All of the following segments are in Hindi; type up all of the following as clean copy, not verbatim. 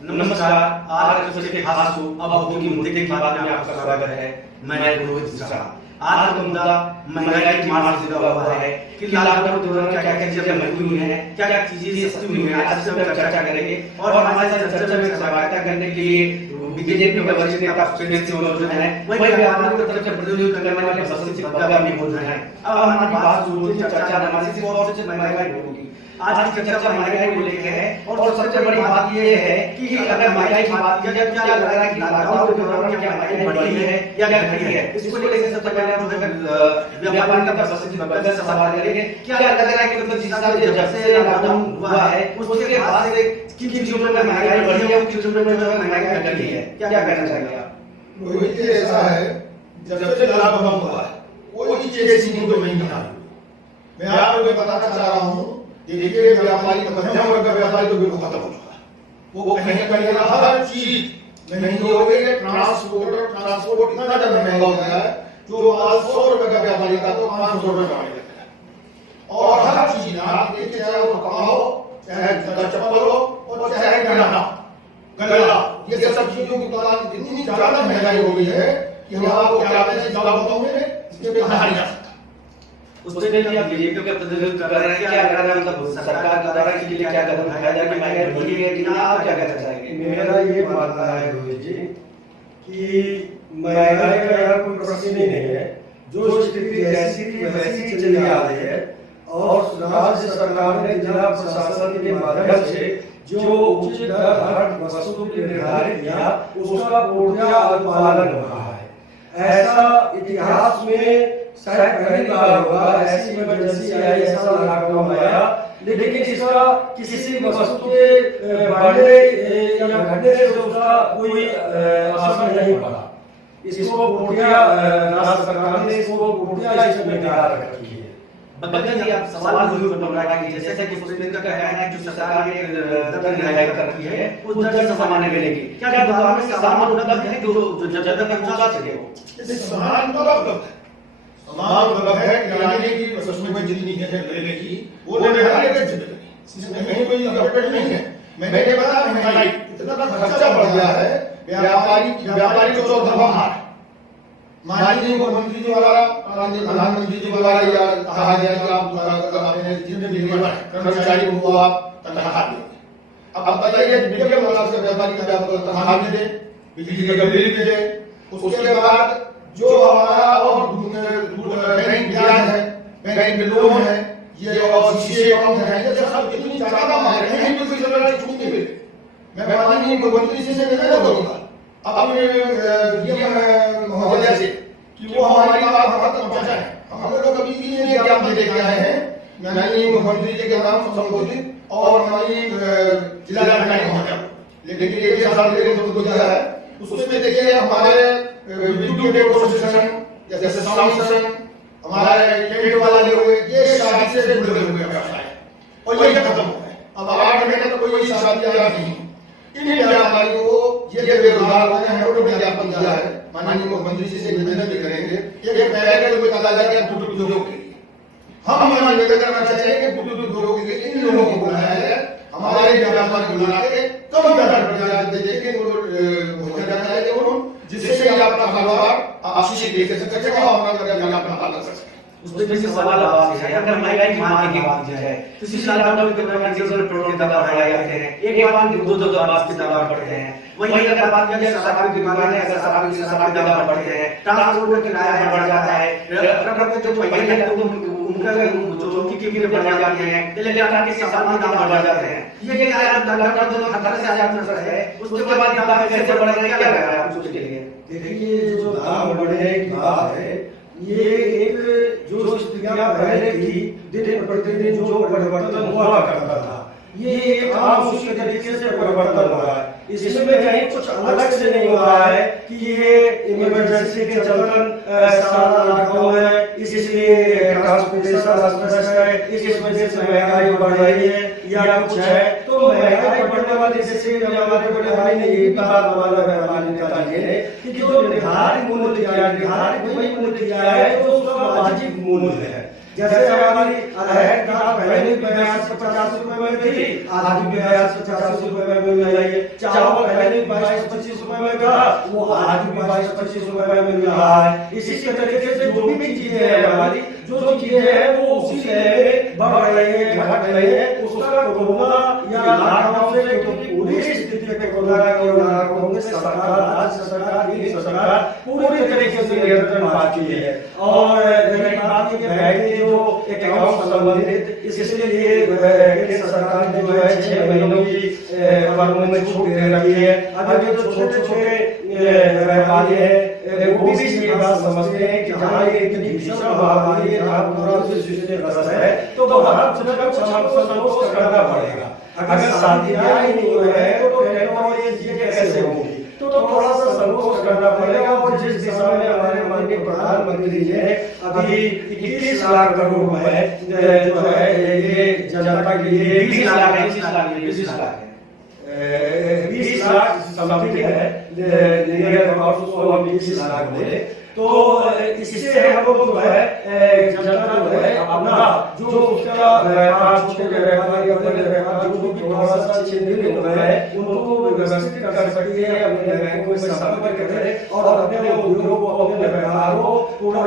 नमस्कार। आज के सबसे खास शो अब होगी मुद्दे की बात में आपका स्वागत है। मैं रोहित झा। आज का मुद्दा महंगाई की मार से जुड़ा हुआ है कि लॉकडाउन के दौरान क्या क्या चीजें महंगी हुई हैं, क्या क्या चीजें सस्ती हुई हैं, आज हम चर्चा करेंगे। और हमारे साथ चर्चा में सहभागिता करने के लिए बीजेपी के वरिष्ठ नेता सुरेश सिंह मौजूद हैं। वही व्यापारियों की तरफ से प्रतिनिधित्व करने वाले बसंत सिंह बग्गा भी मौजूद हैं। अब हमारी बात शुरू होती है। चर्चा हमारी सिर्फ और सिर्फ महंगाई होगी। आज की चर्चा महंगाई को लेकर है और सबसे बड़ी बात ये है कि अगर महंगाई की बात की जाए, क्या लग रहा है कि लॉकडाउन के दौरान क्या महंगाई बढ़ी है या घटी है, इसको लेकर सबसे पहले हम व्यापारी का बसंत सिंह बग्गा से सवाल करेंगे। क्या लग रहा है कि मतलब जिस हिसाब से जब से लॉकडाउन हुआ है उसके बाद से किन चीजों में महंगाई बढ़ी है, किन चीजों में महंगाई घटी है, क्या कहना चाहेंगे आप? रोहित जी, ऐसा है, जब से लॉकडाउन हुआ है कोई चीज ऐसी नहीं तो महंगी नहीं। मैं आपको बताना चाह रहा हूँ, देखिए व्यापारी मध्यम वर्ग का व्यापारी तो बिल्कुल खत्म हो चुका है। वो कहीं कहीं हर चीज महंगी हो गई है। ट्रांसपोर्ट इतना ज्यादा महंगा हो गया है, जो आज 100 रुपए का व्यापारी का तो 500 रुपए का होने लगा है। और हर चीज आप देखिए, चाहे वो कपड़ा हो, चाहे चप्पल हो और चाहे गल्ला, ये सब चीजों की तादाद इतनी ज्यादा महंगाई हो गई है कि हम आपको क्या बताऊंगे, इसके पे कहा नहीं जा सकता। उसके लिए आप बीजेपी का प्रतिनिधित्व कर रहे हैं, क्या कर रहे हैं, मतलब सरकार का द्वारा इसके लिए क्या कदम उठाया जाए कि महंगाई बढ़ी है कि नहीं, आप क्या कहना चाहेंगे? मेरा ये मानना है रोहित जी कि महंगाई का यहाँ कोई प्रश्न ही नहीं है। जो स्थिति जैसी की वैसी चली आ रही है और राज्य सरकार ने जिला प्रशासन के माध्यम से जो उचित दर हर वस्तु की निर्धारित किया, उसका पूर्णतः अनुपालन हो रहा है। ऐसा इतिहास में शायद पहली बार होगा, ऐसी इमरजेंसी आई, ऐसा लॉकडाउन आया, लेकिन इसका किसी वस्तु के बढ़ने या घटने से उसका कोई असर नहीं पड़ा। इसको पूर्णतः राज्य सरकार ने इसको पूर्णतः इसमें निकाल रखी है। बग्गा जी, आप सवाल जरूर बना रहे हैं, जैसे कि सुप्रीम का कहना है कि जो सरकार ने दर निर्धारित कर रखी है उस दर से सामान मिलेगी। क्या क्या दुकान में सामान उपलब्ध है जो जगह तक पहुंचा सके? वो सामान तो उपलब्ध है, सामान उपलब्ध है। किराने की वस्तुओं में जितनी लगेगी वो निर्धारित है, इसमें कहीं कोई गड़बड़ नहीं है। मैंने बताया महंगाई इतना खर्चा बढ़ गया है, व्यापारी को तो दबाव है। माननीय मुख्यमंत्री जी द्वारा, प्रधानमंत्री जी द्वारा या कहा गया कि आप अपने जितने भी कर्मचारी को आप तनख्वाह देंगे। अब बताइए, मीडियम क्लास के व्यापारी का तनख्वाह भी दे, बिजली का बिल भी दे, उसके बाद जो हमारा और बैंक ब्याज है, बैंक लोन है, ये और सीसी अकाउंट है, ये सब कितनी ज्यादा महंगे हैं, कहीं कोई जरूरत छूट नहीं मिले। मैं माननीय मुख्यमंत्री जी से निवेदन करूंगा अपने महोदय से कि वो हमारी बात वहां तक पहुंचाए। हम लोग कभी भी नहीं ज्ञापन दे के आए हैं माननीय मुख्यमंत्री जी के नाम संबोधित और माननीय जिलाधिकारी महोदय, लेकिन एक साल पहले जो दिया है उसमें देखिए हमारे विद्युत डेकोरेशन जैसे साउंड सिस्टम, हमारे टेंट वाला जो ये शादी से जुड़े हुए व्यवसाय और ये खत्म हो गए। अब 8 महीने तक कोई शादी आ नहीं। इन व्यापारियों को ये बेरोजगार हो गए हैं, उनको विज्ञापन दिया है। माननीय मुख्यमंत्री जी से निवेदन भी करेंगे कि पैकेज में पता लगा कि बुजुर्ग लोगों के लिए हम निवेदन करना चाहते हैं कि बुजुर्ग लोगों के लिए इन लोगों को बुलाया जाए, हमारे व्यापारी बुला के कम दर पर ब्याज दे के वो भोजन करना है जिससे आपका कारोबार अच्छी तरीके से चल सके और अपना पालन कर सके। उसमें जैसे सवाल आवाज है, अगर महंगाई की मार की बात की जाए तो इसी लॉकडाउन के दौरान डीजल पेट्रोल के दाम बढ़ाए जाते हैं, एक बार में दो बार के दाम बढ़ते हैं। वहीं अगर बात की जाए शराब की दुकान है, अगर शराब के दाम बढ़ते हैं, ट्रांसपोर्ट का किराया बढ़ जाता है, ट्रक के जो पहिए हैं उनका जो उनकी कीमतें बढ़ जाती हैं, इलेक्ट्रॉनिक के सामान के दाम बढ़ जाते हैं। ये क्या लॉकडाउन जो खतरे से आजाद नजर है, उसके बाद दाम कैसे बढ़ रहे हैं, क्या लग रहा है आपको? उसके लिए देखिए, जो दाम बढ़ने की बात है, ये एक जो स्थितियां पहले थी, दिन प्रतिदिन जो परिवर्तन हुआ करता था, ये एक आम उसके तरीके से परिवर्तन हो रहा है। इसमें कहीं कुछ अलग से नहीं हो रहा है कि ये इमरजेंसी के चलते सारा लॉकडाउन है, इसलिए ट्रांसपोर्टेशन अस्त है, इस वजह से महंगाई बढ़ रही है या कुछ है। तो महंगाई बढ़ने वाली जैसे हमारे बड़े भाई ने ये कहा, हमारा मेहरबानी नेताजी ने कि जो निर्धारित मूल्य दिया है, निर्धारित वही मूल्य दिया है जो उसका वाजिब मूल्य है। जैसे हमारी अरहर की दाल पहले 82-85 रुपए में थी, आज भी 82-85 रुपए में मिल रही है। चावल पहले 22-25 रुपए में था, वो आज भी 22-25 रुपए में मिल रहा है। इसी तरीके से जो भी चीजें हैं हमारी, जो चीजें हैं वो उसी में बढ़ रही है, घट रही है। उसका कोरोना या लॉकडाउन से क्योंकि पूरी स्थिति पे कोरोना कांग्रेस सरकार, राज्य सरकार, केंद्र सरकार पूरी तरीके से नियंत्रण पा चुकी है। और बात ये है कि जो एक अकाउंट संबंधित, इसलिए केंद्र सरकार ने जो है 6 महीनों की फर्मों में छूट दे रखी है। अभी जो छोटे-छोटे व्यापारी हैं वो भी ये बात समझते हैं कि जहाँ ये इतनी भीषण महामारी है, जहाँ कोरोना से ग्रस्त है, तो वहाँ हमको संतोष करना पड़ेगा। अगर शादियाँ ही नहीं हुए हैं तो टेक्नोलॉजी कैसे होगी? तो थोड़ा सा संतोष करना पड़ेगा। और जिस दिशा में हमारे माननीय प्रधानमंत्री जी ने अभी 21 लाख करोड़ रुपए जो है ये जनता के लिए 20 लाख समथिंग है, नियर अबाउट उसको हम 20 लाख बोले, तो इससे हम लोग जो है जनता जो है अपना जो उसका व्यापार, छोटे व्यापारी, अपने व्यापार जो भी थोड़ा सा छिन्न है उनको व्यवस्थित कर सकती है, अपने बैंकों में संपर्क करें और अपने उद्योग को, अपने व्यापार को पूरा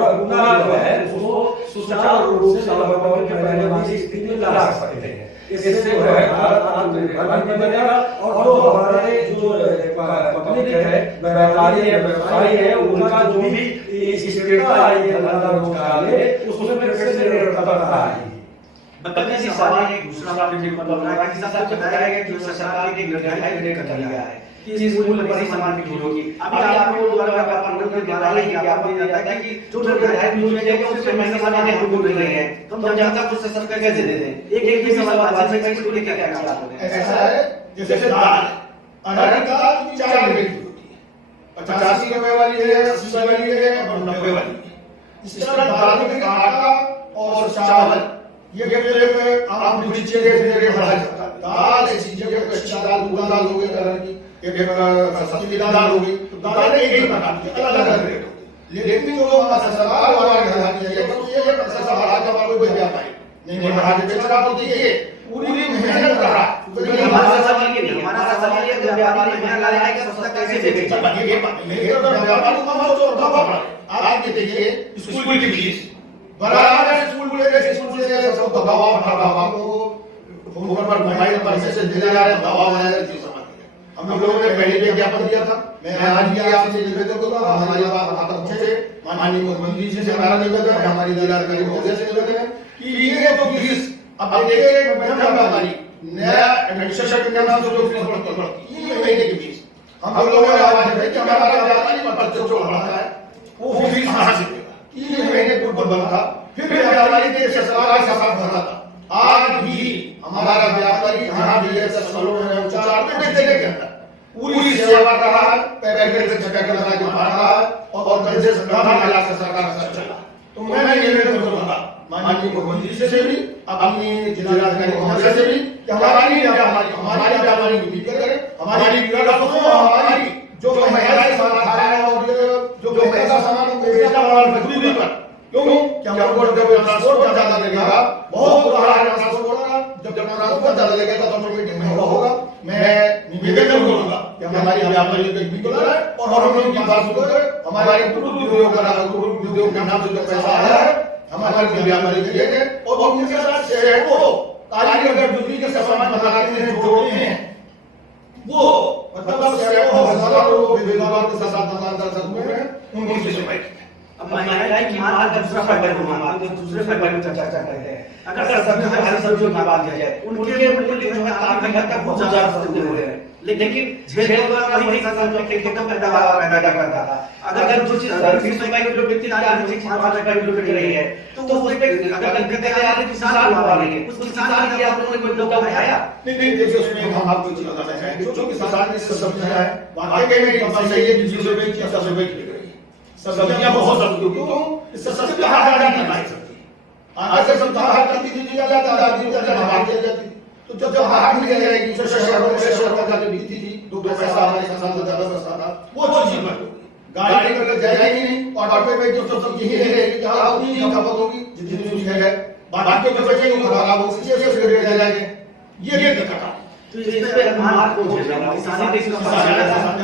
जो है उसको सुचारू रूप से लॉकडाउन के पहले वाली स्थिति में ला सकते हैं। इससे जो है भारत बनेगा और जो हमारे जो पब्लिक है, व्यापारी है, व्यवसायी है, उनका जो भी स्थिरता आई है रोजगार में, उसमें फिर से निरंतरता आएगी। बल्कि इस सवाल एक दूसरा मतलब है कि सबसे बताया गया कि सरकार के निर्णय कर लिया है कि इस मूल्य पर ही सामान बिक्री होगी। अभी आपको द्वारा व्यापार मंडल के द्वारा ही ज्ञापन दिया जाता है कि जो निर्धारित मूल्य है उससे महंगे सामान हम बोल रहे हैं, तो हम जनता को सरकार कैसे दे दें? एक ही सवाल बात है इसको लेकर क्या ख्याल है? ऐसा है जैसे दाल, अरहर की दाल 4 रुपए की होती है, 85 रुपए वाली है, 80 वाली है और 90 वाली है। इस तरह दाल में आटा और चावल ये आम दूसरी चीजें धीरे बढ़ा जाता है। दाल ऐसी जगह कच्ची दाल, मूंग दाल हो गई, अरहर की एक सब्जी दाल हो गई, तो दाल एक ही प्रकार की अलग अलग रेट होती है। लेकिन जो सरकार वाला ढांचा है तो ये पैसा बढ़ा के हमारा कोई व्यापारी नहीं बढ़ा के बेचेगा, तो देखिए पूरी मेहनत कर रहा है। हमारा सवाल ये नहीं, हमारा सवाल ये कि व्यापारी महंगा ला रहा है कि सस्ता कैसे बेचेगा? ये व्यापारी को हम तो दफा पड़ा। आप देखिए स्कूल की फीस बराबर स्कूल से सब दवा भरवा को फोन पर मोबाइल पर मैसेज दे जा रहे हैं, दवा वाला चीज समझ गए। हम लोगों ने पहले भी ज्ञापन दिया था। मैं आज भी आपसे निवेदन करूंगा, हमारी बात खाता पहुंचे, माननीय मुख्यमंत्री जी से हमारा निवेदन है, हमारी जिलाधिकारी महोदय से निवेदन है कि ये जो फीस अब देखिए व्यापारी नया एडमिनिस्ट्रेशन के नाम से जो फीस बढ़ती 3 महीने की फीस हम लोगों ने आवाज उठाई कि हमारा व्यापारी पर जो बढ़ा है वो फीस कहां से देगा? 3 महीने पूर्व बना था, फिर व्यापारी देश सरकार के साथ भरा था। आज भी हमारा व्यापारी जहां भी है 10 करोड़ में 4 जगह के अंदर पूरी सेवा कर रहा है, पैकेट से पैकेट लगा के भर रहा है और कैसे सरकार से चला। तो मैं निवेदन करूंगा माननीय मुख्यमंत्री से भी, अपनी जिलाधिकारी महोदय से भी कि हमारी व्यापारी की बिक्री करें, हमारी हमारी जो महिलाएं सामान खा रहे हैं और जो पैसा सामान बेचना वाला मजदूरी पर क्यों क्या हमको जब ट्रांसपोर्ट ज्यादा लगेगा, बहुत बुरा है ट्रांसपोर्ट का, जब ट्रांसपोर्ट ज्यादा लगेगा तो ऑटोमेटिक महंगा होगा। मैं निवेदन करूंगा कि हमारी व्यापारी की बिक्री करें और हम लोग की बात सुनकर हमारे उद्योग के नाम से जो पैसा आया है हमारे व्यापारी देंगे और उनके साथ शहर को ताकि अगर बिजली के सामान बनाते हैं जोड़ते हैं वो मतलब शहर को हजारों बेरोजगार के साथ दुकानदार सब हैं उनकी सुनवाई। अब महंगाई की मार का दूसरा फैक्टर हम आते हैं, दूसरे फैक्टर में चर्चा करते हैं। अगर सब्जियों की बात की जाए उनके मूल्य जो है काफी हद तक बहुत ज्यादा सस्ते हो रहे हैं, लेकिन खेतों में खेतों में पैदावार पैदा करता था। अगर जो चीज 20 रुपए किलो बिकती थी आज 5 रुपए किलो बिक रही है, तो उस पे अगर कहते हैं यार किसान मार लेंगे, उस किसान के लिए आपने कोई मुद्दा उठाया? नहीं देखिए उसमें हम आपको चीज बताना चाहेंगे जो किसान ने सब्जियां है वाकई में बात सही है, 20 रुपए की 10 रुपए की सब्जियां बहुत सस्ती होती तो इससे सस्ती हाथ नहीं पाई सकती। आज से सब हाथ करती थी ज्यादा बाहर चल जाती थी, तो जब बाहर निकल जाएगी दूसरे शहरों में का जो बिकती थी 2 पैसा हमारे किसान को ज्यादा सस्ता था वो चीज बंद होगी। गाड़ी अगर जाएगी नहीं और ऑटो में तो सब यही रहेगी, जहाँ उतनी ही खपत होगी जितनी उसकी है, बाकी जो बचेंगे वो खराब होगी, इससे सिगरेट ले जाएंगे, ये दिक्कत है। तो इस पे अनुमान को झेलना, किसानी देश का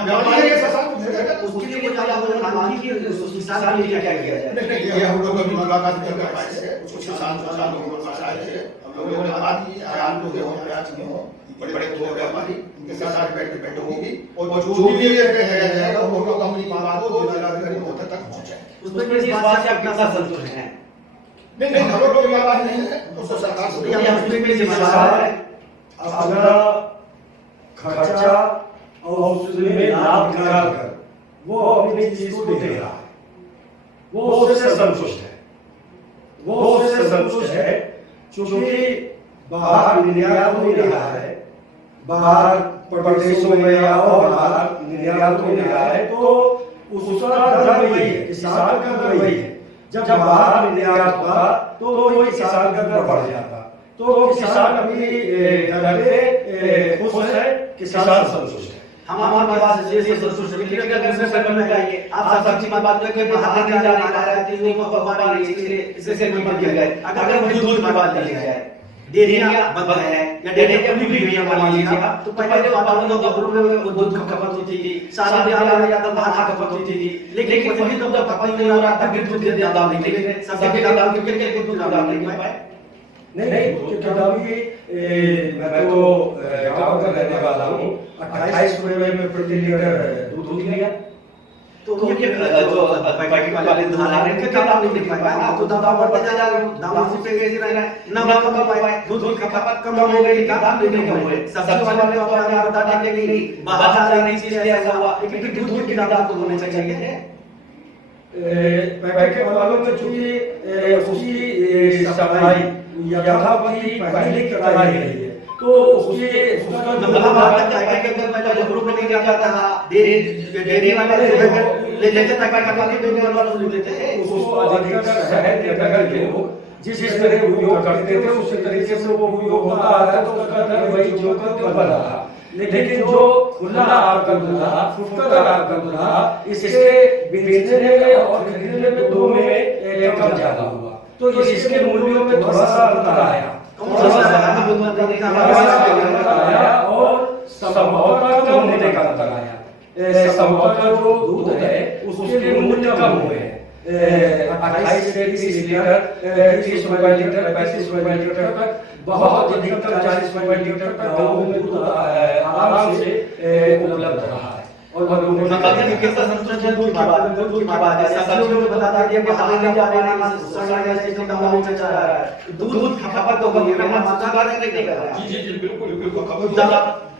व्यापारी के साथ झेलेगा, उसके लिए कोई ज्यादा अनुमान की किसान के लिए क्या किया जाए? नहीं ये हम लोग अभी मुलाकात कर पाए थे, कुछ किसान लोगों के पास आए थे, हम लोगों ने बात की, आम लोग हो प्याज के हो, बड़े दो व्यापारी उनके साथ बैठ होगी और जो भी ये कहा जाएगा वो लोग अपनी बात को जिलाधिकारी महोदय तक पहुंचाएंगे। उसमें इस बात से आप कितना संतुष्ट हैं? नहीं हम लोग कोई बात नहीं है, उसको सरकार से या उसमें भी जिम्मेदार है अपना खर्चा और उसमें लाभ निकाल कर वो अपनी चीज को दे रहा है, वो उससे संतुष्ट है, वो उससे संतुष्ट है क्योंकि बाहर निर्यात हो रहा है, बाहर प्रदेशों में या और बाहर निर्यात हो रहा है, तो उसका दर वही है, किसान का दर वही है। जब बाहर निर्यात हुआ तो वो किसान का दर बढ़ जाता, तो वो किसान अपनी दर पे खुश है, किसान संतुष्ट है। हम हमारे पास ये संतुष्ट है, लेकिन अगर इसमें समय में चाहिए आप सच्ची बात करके बाहर नहीं जा रहा है, 3 दिन में बाबा इससे कोई बन गया है। अगर वही दूध की बात की जाए, डेयरियां बंद है या डेयरी अपनी भी हुई मान लीजिएगा, तो पहले तो आप लोगों को घरों में दूध की खपत होती थी, सारा बिहार में ज्यादा बाहर खपत होती थी, लेकिन वही दूध खपत नहीं हो रहा था, फिर दूध के दाम नहीं थे, सबके दाम के दूध दाम नहीं पाए। नहीं तो मैं तो गांव का रहने वाला हूँ, 28 रुपए में प्रति लीटर दूध लिया, तो ये जो पैकेट वाले दूध आ रहे हैं क्या दाम नहीं दिखा पाया, तो दाम बढ़ते जा रहा है, दाम उसी पे कैसे रह रहा है, ना कम पाए, दूध की खपत कम हो गई, दाम नहीं कम हुए, सब्जी वाले तो अपने बता देंगे नहीं बाहर जा रही नहीं, इसलिए ऐसा हुआ, लेकिन दूध की दाम तो होने चाहिए। पैकेट वालों में चूंकि उसकी सप्लाई यथावत पहले कटाई रही है, तो उसका ग्रुप में नहीं जाता था, डेयरी वाले ले लेते पैकेट वाले दूध लेते थे, उसको अधिकतर शहर के नगर के लोग जिस तरह उपयोग करते थे उसी तरीके से वो उपयोग होता है, तो उसका दर वही जो बन रहा। लेकिन जो खुला आकर था, फुटकर आकर था, इससे बेचने में और खरीदने में दो में कम ज्यादा हुआ, तो इसके मूल्यों में थोड़ा सा अंतर आया और संभवतः कम होने का अंतर आया। संभवतः जो दूध है उसके मूल्य कम हुए, 28 से 30 लीटर, 30 रुपए लीटर, 35 रुपए लीटर तक, बहुत अधिकतर 40 रुपए लीटर तक गाँव में दूध आराम से उपलब्ध रहा है। और दूध खपत तो कम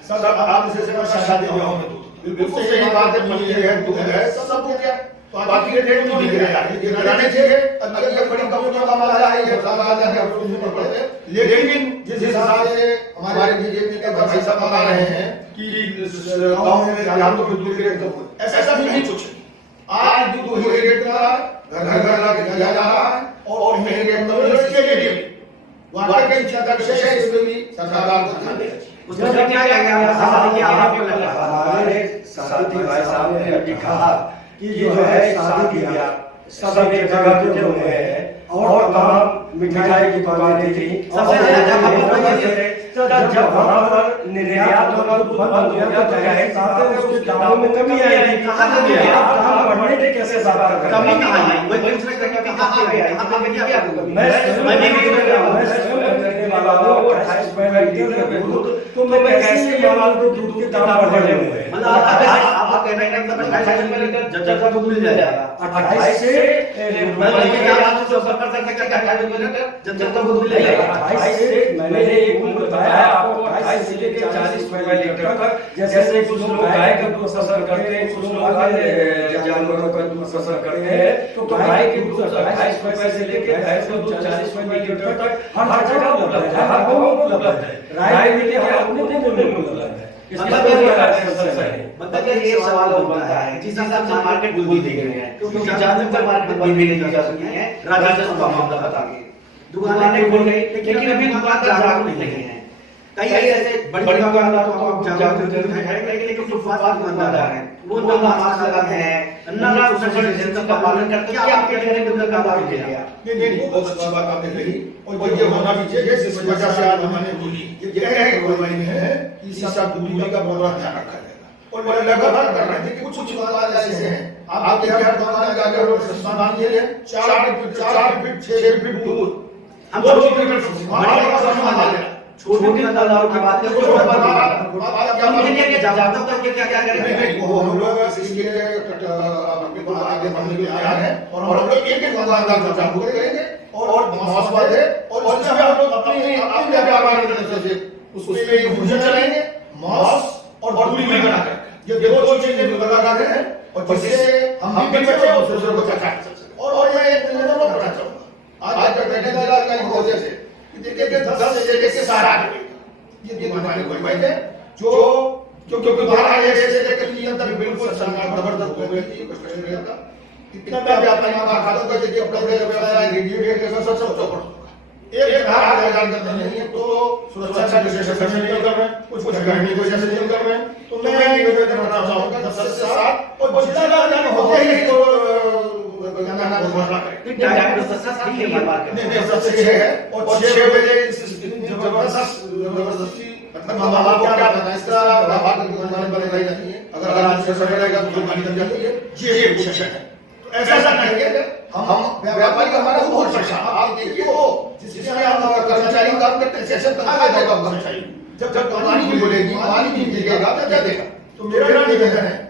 सर आप जैसे शादी ब्याह में दूध बिल्कुल सही बात है, पनीर है, दूध है, सब हो गया, तो बाकी के रेट तो दिख रहा है, ये लगाने चाहिए। अगर ये बड़ी कंपनियों का माल है, ये सारा आ जाए आप उसमें पड़े, लेकिन जिस हिसाब से हमारे बीजेपी के भाई साहब बता रहे हैं कि गांव में हम तो दूध के रेट कम, ऐसा भी नहीं कुछ। आज दूध वही रेट का घर लाके दिया जा रहा है और महंगे इसके लिए वाकई चिंता का विषय है, इसमें भी सरकार को ध्यान देना चाहिए। उसमें क्या आपको लगता है? हमारे साथी भाई साहब ने अभी कहा कि जो है शादी ब्याह सब एक जगह पे हुए हैं और तमाम मिठाई की दुकानें थी, जब वहाँ पर निर्यात होना बंद हो गया तो जाहिर बात है उसके दामों में कमी आएगी। कहाँ बढ़ने की कैसे बात कर कमी कहाँ आई? वही दूसरे तरह की कहाँ पे गया? कहाँ पे गया? मैं स्वयं करने वाला हूँ, 28 रुपए में लीटर दूध, तो मैं कैसे ये माल दूध के दाम बढ़े हुए हैं? मतलब आप कह रहे हैं कि 28 रुपए लीटर जब दूध मिल जाएगा 28 से आप सफर कर सकते हैं 28 रुपए लीटर जब दूध मिल जाएगा। 28 से मैंने एक मूल्य बताया आपको, 28 से लेकर 40 रुपए लीटर तक। जैसे कुछ लोग गाय का दूध पसंद करते हैं, कुछ लोग अन्य जानवरों का दूध पसंद करते हैं, तो गाय के दूध 28 रुपए से लेकर भैंस का दूध 40 रुपए लीटर तक हर जगह उपलब्ध है, हर गांव में उपलब्ध है, राय में अपने मूल्य में उपलब्ध है। मतलब ये सवाल होता है जिस हिसाब से मार्केट बुलबुल देख रहे हैं, क्योंकि ज्यादातर मार्केट बंद नहीं जा सकती है, राजस्व का मामला बता के दुकानें खोल गई, लेकिन अभी दुकान ग्राहक नहीं है। कई ऐसे बड़ी बड़ी दुकानदार तो आप जानते हैं लेकिन फुटपाथ दुकानदार हैं वो ना मास्क लगाते हैं ना सोशल डिस्टेंस का पालन करते हैं। क्या आपके कहने को दुकानदार के लिए नहीं बहुत अच्छी बात आपने कही और ये होना भी चाहिए जिस वजह से आज हमने बोली ये है कोई नहीं है कि इस सब दूरी का बहुत ध्यान रखा जाएगा और लगातार कर रहे थे कि कुछ दुकानदार ऐसे हैं आप देखिए हर दुकान के आगे रोड मान लीजिए 4 फीट 6 फीट दूर हम 2 किलोमीटर हमारे पास सामान ले छोटे दुकानदारों की बात करें क्या जाता तक क्या क्या करेंगे वो हम लोग इसके लिए अपने को आगे बढ़ने के लिए तैयार हैं और हम लोग एक एक दुकानदार को चालू करेंगे और मास्क बांधे और उसमें हम लोग अपने व्यापार से उसमें एक घोषणा चलाएंगे मास्क और दूरी बनाकर ये दो चीजें लगा रहे हैं और जिससे हम भी बचे और दूसरों को बचा सकें। और मैं एक निवेदन और करना चाहूंगा आज का ठेकेदार का एक वजह से देखिए 10 से लेके 12 ये दीवाने कोई बात है जो क्योंकि 12 से लेकर 3 तक बिल्कुल सरकार जबरदस्त हो गई थी कुछ नहीं रहता इतना व्यापारी का खाता का देखिए अपना व्यवसाय रेडिएट के सब चौपट एक हजार नहीं है तो सुरक्षा की वजह से नहीं कर रहे हैं कुछ गर्मी की वजह से नहीं कर रहे हैं तो मैं निवेदन करना चाहूंगा 10 से 7 और जितना ज्यादा होता है तो गाना घोषणा करें डायरेक्ट प्रोसेस ठीक है ये बात नहीं सबसे है और 6 बजे जबरदस्ती मतलब हम आपको क्या बताएं इसका बाहर की दुकान बनाई जाती है अगर आज से सड़े रहेगा तो दुकान लग जाती है ये कुछ है ऐसा करेंगे हम व्यापारी का हमारा बहुत अच्छा आप देखिए वो जिसमें हम कर्मचारी काम करते हैं सेशन तक देगा कर्मचारी जब कंपनी भी बोलेगी पानी भी देगा तो क्या देगा तो मेरा निवेदन है